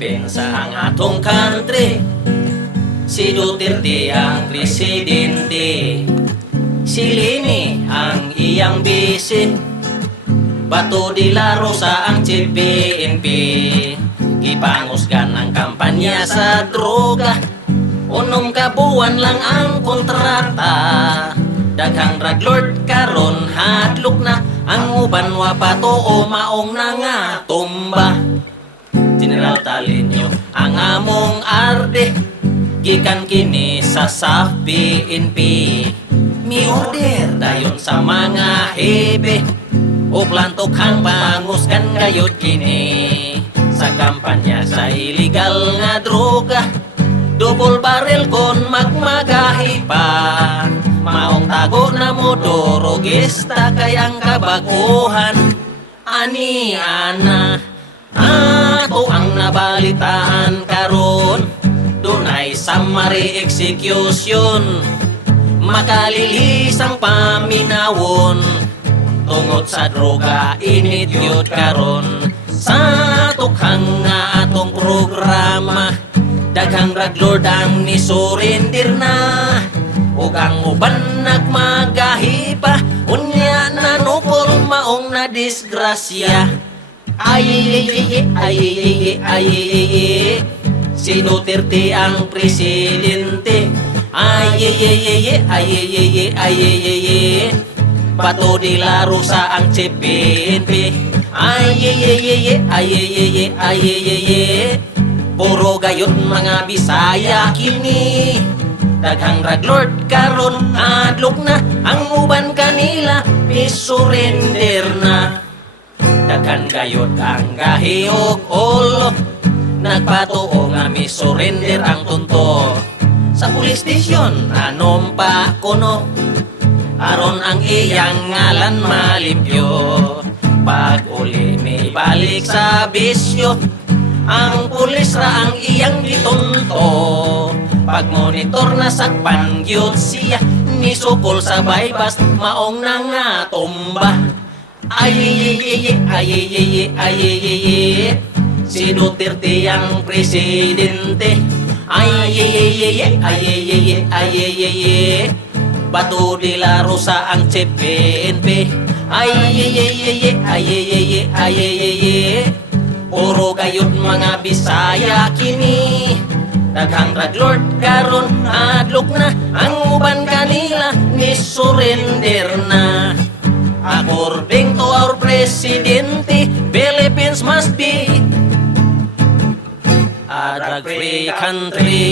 depensa ang atong country. Si Duterte ang presidente, si Lini ang iyang bisin, Bato de la Rosa ang chief PNP. Gipangusgan ang kampanya sa droga, 6 ka buwan lang ang kontrata. Daghang drug lord karon hadlok na, ang uban wa patoo maong nangatumba. General Talinyo ang among arde, gikan kini sa PNP. Mi order dayon sa mga hebe, o plantok hang pangusgan gayot kini sa kampanya sa illegal nga droga. Double barrel kon magmagahi pa, maong tago na mo dorogista kayang kabaguhan. Ani ana ato ang nabalitaan karon, dunay summary execution, makalilis ang paminawon. Tungod sa droga init yun karon sa tukhang nga atong programa. Daghang drug lord ang nisurrender na, ug ang uban nagmagahi pa. Unya na nukol maong na disgrasya. Ay, si Duterte ang presidente. Ay, Bato de la Rosa ang chief PNP. Ay, puro gayon mga Bisaya kini. Daghang drug lord karon adlok na, ang uban kanila misurrender na. Daghan gayod ang gahiog ulo, nagpatuo nga misurrender ang tunto. Sa police station anom pa kuno, aron ang iyang ngalan malimpyo. Pag uli may balik sa bisyo, ang pulis ra ang iyang gitunto. Pag monitor na sakpan gyud siya, nisukol sa bypass maong nangatumba. Ay, si Duterte ang presidente. Ay, Bato de la Rosa ang chief PNP. Ay, puro gayud mga Bisaya kini. Daghang drug lord karon adlok na, ang uban kanila nisurrender na. According to our presidente, Philippines must be a drug-free country.